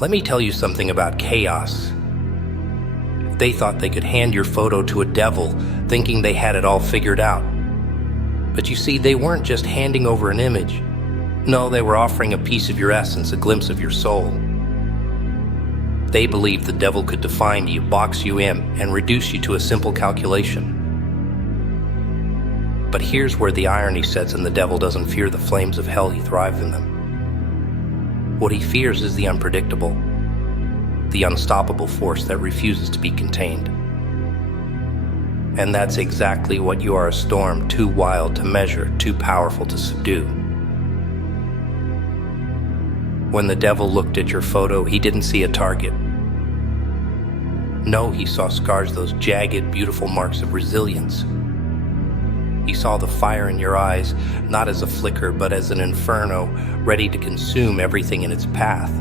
Let me tell you something about chaos. They thought they could hand your photo to a devil, thinking they had it all figured out. But you see, they weren't just handing over an image. No, they were offering a piece of your essence, a glimpse of your soul. They believed the devil could define you, box you in, and reduce you to a simple calculation. But here's where the irony sets in. The devil doesn't fear the flames of hell, he thrives in them. What he fears is the unpredictable, the unstoppable force that refuses to be contained. And that's exactly what you are, a storm too wild to measure, too powerful to subdue. When the devil looked at your photo, he didn't see a target. No, he saw scars, those jagged, beautiful marks of resilience. He saw the fire in your eyes, not as a flicker, but as an inferno, ready to consume everything in its path.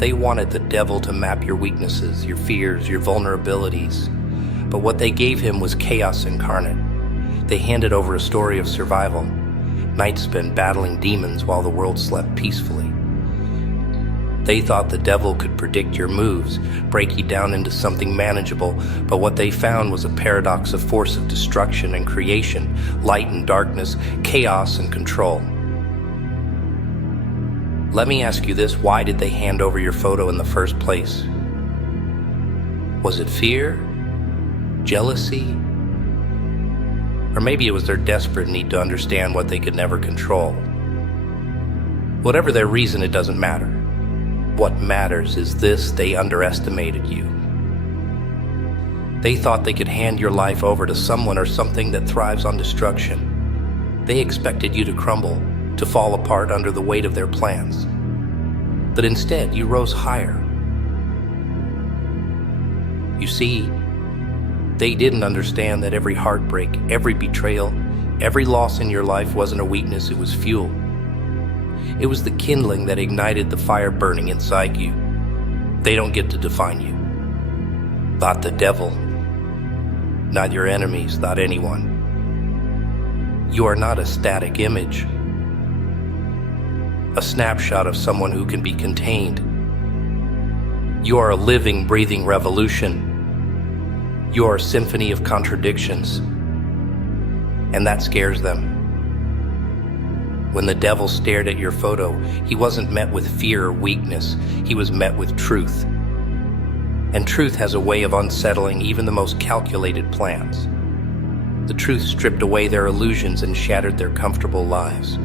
They wanted the devil to map your weaknesses, your fears, your vulnerabilities. But what they gave him was chaos incarnate. They handed over a story of survival, nights spent battling demons while the world slept peacefully. They thought the devil could predict your moves, break you down into something manageable, but what they found was a paradox of force of destruction and creation, light and darkness, chaos and control. Let me ask you this: why did they hand over your photo in the first place? Was it fear? Jealousy? Or maybe it was their desperate need to understand what they could never control. Whatever their reason, it doesn't matter. What matters is this: they underestimated you. They thought they could hand your life over to someone or something that thrives on destruction. They expected you to crumble, to fall apart under the weight of their plans. But instead, you rose higher. You see, they didn't understand that every heartbreak, every betrayal, every loss in your life wasn't a weakness, it was fuel. It was the kindling that ignited the fire burning inside you. They don't get to define you. Not the devil. Not your enemies, not anyone. You are not a static image, a snapshot of someone who can be contained. You are a living, breathing revolution. You are a symphony of contradictions. And that scares them. When the devil stared at your photo, he wasn't met with fear or weakness. He was met with truth. And truth has a way of unsettling even the most calculated plans. The truth stripped away their illusions and shattered their comfortable lives.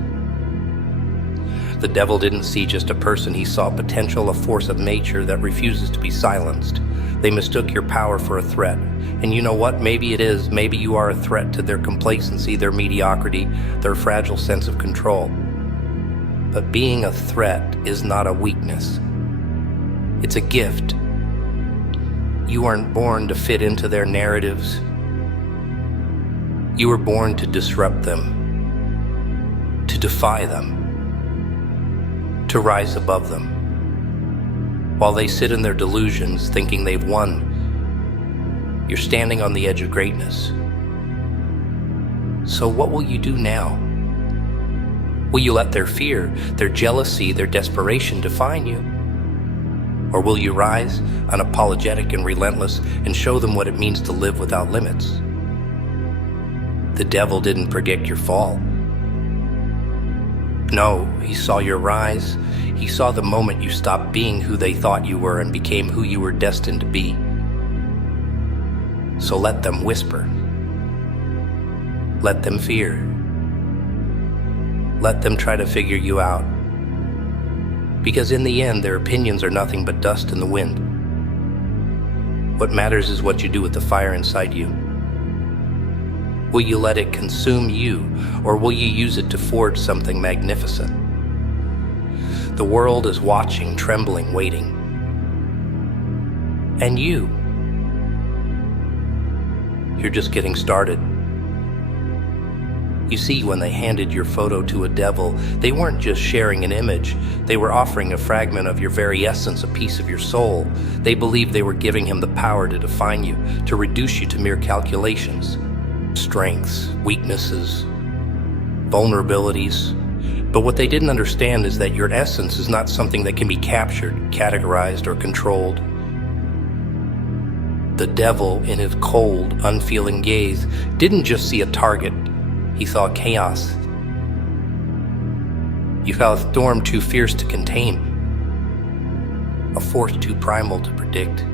The devil didn't see just a person, he saw potential, a force of nature that refuses to be silenced. They mistook your power for a threat. And you know what? Maybe it is. Maybe you are a threat to their complacency, their mediocrity, their fragile sense of control. But being a threat is not a weakness. It's a gift. You weren't born to fit into their narratives. You were born to disrupt them, to defy them, to rise above them. While they sit in their delusions thinking they've won, you're standing on the edge of greatness. So what will you do now? Will you let their fear, their jealousy, their desperation define you? Or will you rise, unapologetic and relentless, and show them what it means to live without limits? The devil didn't predict your fall. No, he saw your rise. He saw the moment you stopped being who they thought you were and became who you were destined to be. So let them whisper. Let them fear. Let them try to figure you out. Because in the end, their opinions are nothing but dust in the wind. What matters is what you do with the fire inside you. Will you let it consume you, or will you use it to forge something magnificent? The world is watching, trembling, waiting. And you're just getting started. You see, when they handed your photo to a devil, they weren't just sharing an image. They were offering a fragment of your very essence, a piece of your soul. They believed they were giving him the power to define you, to reduce you to mere calculations. Strengths, weaknesses, vulnerabilities, But what they didn't understand is that your essence is not something that can be captured, categorized, or controlled. The devil, in his cold, unfeeling gaze, didn't just see a target. He saw chaos. You saw a storm too fierce to contain, a force too primal to predict.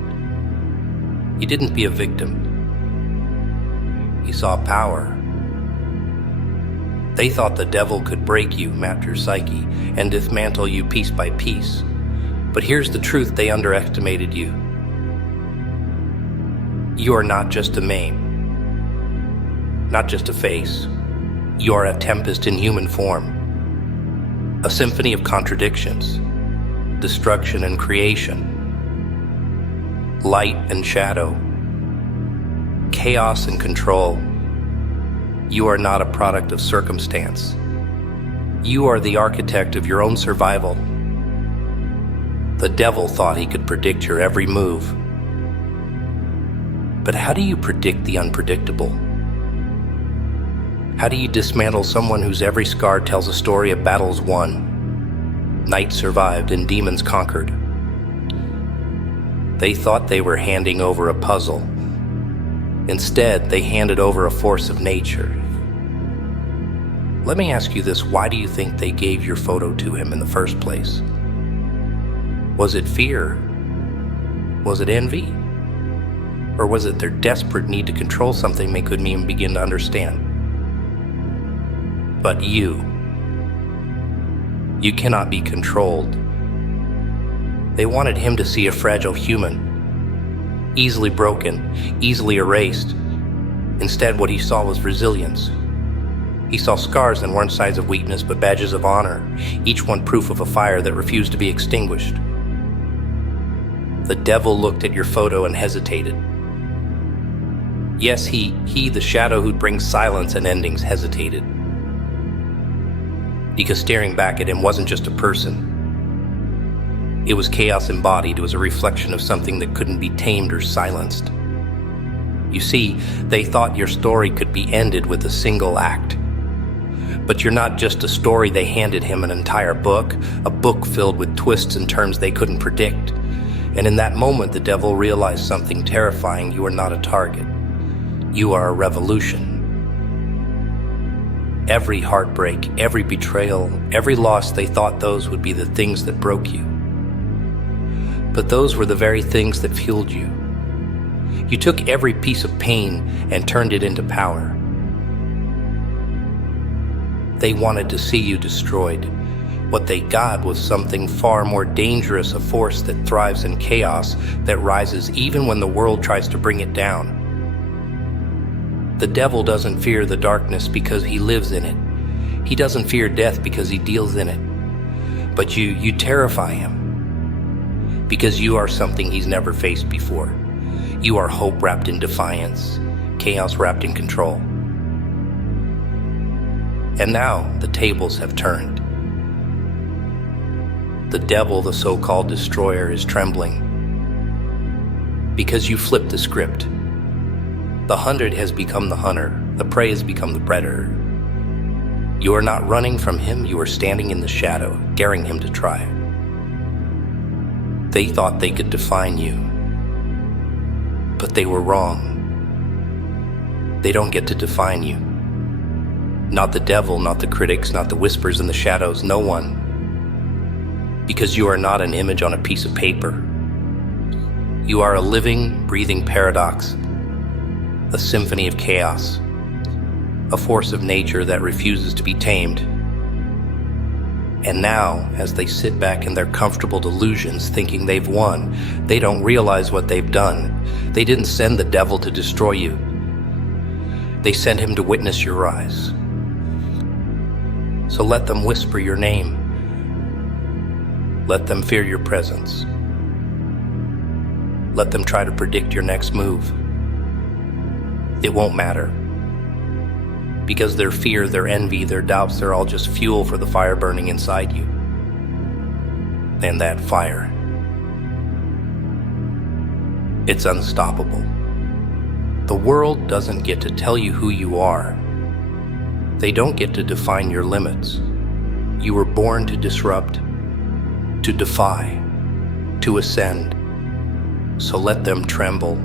You didn't be a victim. You saw power. They thought the devil could break you, map your psyche, and dismantle you piece by piece. But here's the truth: they underestimated you. You are not just a meme, not just a face. You are a tempest in human form, a symphony of contradictions, destruction and creation, light and shadow, chaos and control. You are not a product of circumstance. You are the architect of your own survival. The devil thought he could predict your every move. But how do you predict the unpredictable? How do you dismantle someone whose every scar tells a story of battles won, nights survived, and demons conquered? They thought they were handing over a puzzle. Instead, they handed over a force of nature. Let me ask you this: why do you think they gave your photo to him in the first place? Was it fear? Was it envy? Or was it their desperate need to control something they couldn't even begin to understand? But you cannot be controlled. They wanted him to see a fragile human, easily broken, easily erased. Instead, what he saw was resilience. He saw scars that weren't signs of weakness, but badges of honor, each one proof of a fire that refused to be extinguished. The devil looked at your photo and hesitated. Yes, he, the shadow who brings silence and endings, hesitated. Because staring back at him wasn't just a person. It was chaos embodied. It was a reflection of something that couldn't be tamed or silenced. You see, they thought your story could be ended with a single act. But you're not just a story. They handed him an entire book, a book filled with twists and turns they couldn't predict. And in that moment, the devil realized something terrifying. You are not a target. You are a revolution. Every heartbreak, every betrayal, every loss, they thought those would be the things that broke you. But those were the very things that fueled you. You took every piece of pain and turned it into power. They wanted to see you destroyed. What they got was something far more dangerous, a force that thrives in chaos, that rises even when the world tries to bring it down. The devil doesn't fear the darkness because he lives in it. He doesn't fear death because he deals in it. But you terrify him because you are something he's never faced before. You are hope wrapped in defiance, chaos wrapped in control. And now the tables have turned. The devil, the so-called destroyer, is trembling because you flipped the script. The hunted has become the hunter. The prey has become the predator. You are not running from him. You are standing in the shadow, daring him to try. They thought they could define you, but they were wrong. They don't get to define you. Not the devil, not the critics, not the whispers in the shadows, no one. Because you are not an image on a piece of paper. You are a living, breathing paradox. A symphony of chaos, a force of nature that refuses to be tamed. And now, as they sit back in their comfortable delusions thinking they've won, they don't realize what they've done. They didn't send the devil to destroy you. They sent him to witness your rise. So let them whisper your name. Let them fear your presence. Let them try to predict your next move. It won't matter. Because their fear, their envy, their doubts, they're all just fuel for the fire burning inside you. And that fire, it's unstoppable. The world doesn't get to tell you who you are. They don't get to define your limits. You were born to disrupt, to defy, to ascend. So let them tremble.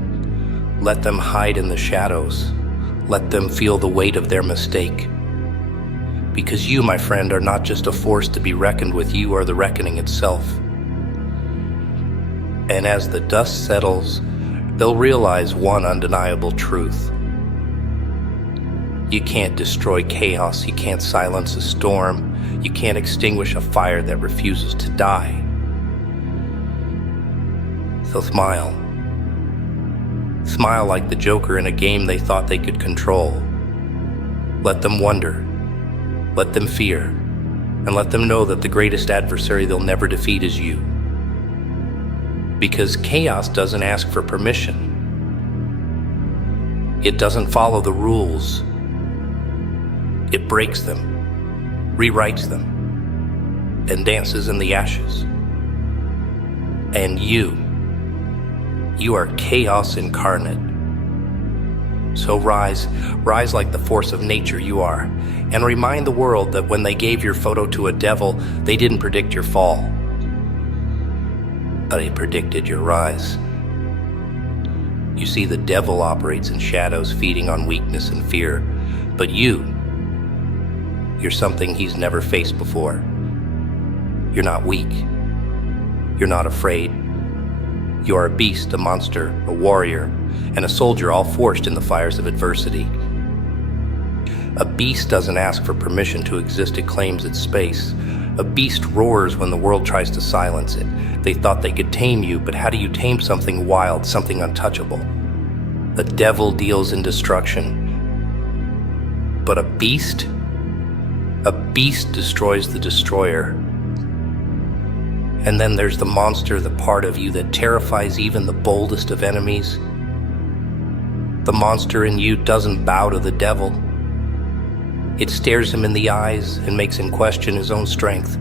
Let them hide in the shadows. Let them feel the weight of their mistake. Because you, my friend, are not just a force to be reckoned with, you are the reckoning itself. And as the dust settles, they'll realize one undeniable truth. You can't destroy chaos, you can't silence a storm, you can't extinguish a fire that refuses to die. So smile. Smile like the Joker in a game they thought they could control. Let them wonder, let them fear, and let them know that the greatest adversary they'll never defeat is you. Because chaos doesn't ask for permission. It doesn't follow the rules. It breaks them, rewrites them, and dances in the ashes. And you are chaos incarnate. So rise like the force of nature you are, and remind the world that when they gave your photo to a devil, they didn't predict your fall. But they predicted your rise. You see, the devil operates in shadows, feeding on weakness and fear, but you're something he's never faced before. You're not weak. You're not afraid. You are a beast, a monster, a warrior, and a soldier, all forged in the fires of adversity. A beast doesn't ask for permission to exist, it claims its space. A beast roars when the world tries to silence it. They thought they could tame you, but how do you tame something wild, something untouchable? The devil deals in destruction. But a beast destroys the destroyer. And then there's the monster, the part of you that terrifies even the boldest of enemies. The monster in you doesn't bow to the devil. It stares him in the eyes and makes him question his own strength.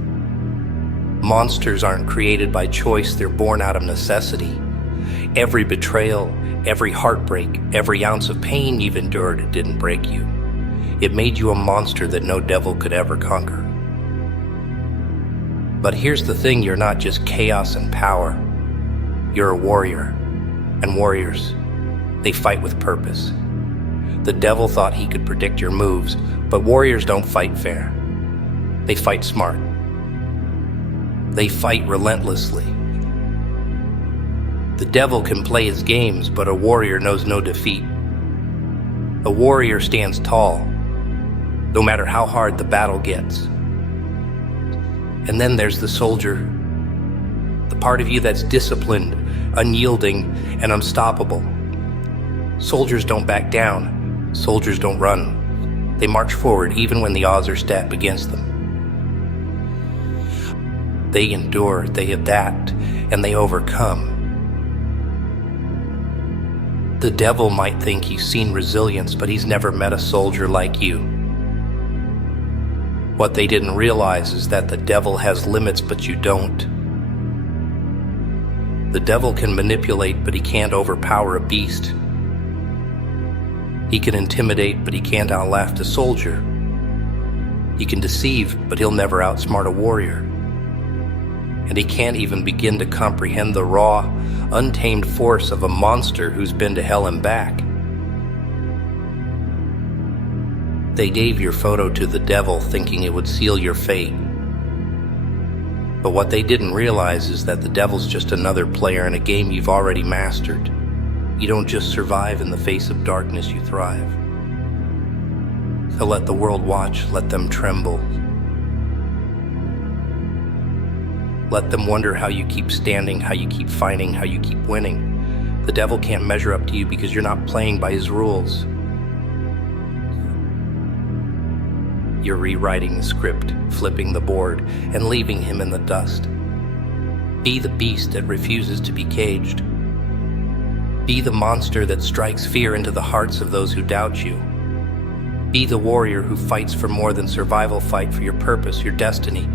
Monsters aren't created by choice, they're born out of necessity. Every betrayal, every heartbreak, every ounce of pain you've endured didn't break you. It made you a monster that no devil could ever conquer. But here's the thing, you're not just chaos and power. You're a warrior. And warriors, they fight with purpose. The devil thought he could predict your moves, but warriors don't fight fair. They fight smart. They fight relentlessly. The devil can play his games, but a warrior knows no defeat. A warrior stands tall, no matter how hard the battle gets. And then there's the soldier, the part of you that's disciplined, unyielding, and unstoppable. Soldiers don't back down. Soldiers don't run. They march forward even when the odds are stacked against them. They endure, they adapt, and they overcome. The devil might think he's seen resilience, but he's never met a soldier like you. What they didn't realize is that the devil has limits, but you don't. The devil can manipulate, but he can't overpower a beast. He can intimidate, but he can't outlaugh a soldier. He can deceive, but he'll never outsmart a warrior. And he can't even begin to comprehend the raw, untamed force of a monster who's been to hell and back. They gave your photo to the devil thinking it would seal your fate. But what they didn't realize is that the devil's just another player in a game you've already mastered. You don't just survive in the face of darkness, you thrive. So let the world watch, let them tremble. Let them wonder how you keep standing, how you keep fighting, how you keep winning. The devil can't measure up to you because you're not playing by his rules. You're rewriting the script, flipping the board, and leaving him in the dust. Be the beast that refuses to be caged. Be the monster that strikes fear into the hearts of those who doubt you. Be the warrior who fights for more than survival, fight for your purpose, your destiny.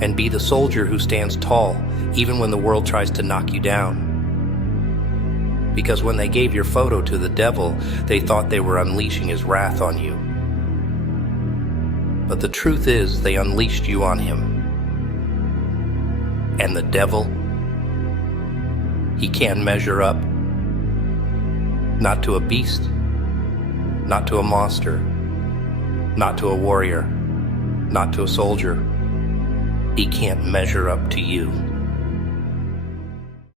And be the soldier who stands tall, even when the world tries to knock you down. Because when they gave your photo to the devil, they thought they were unleashing his wrath on you. But the truth is, they unleashed you on him. And the devil, he can't measure up. Not to a beast, not to a monster, not to a warrior, not to a soldier. He can't measure up to you.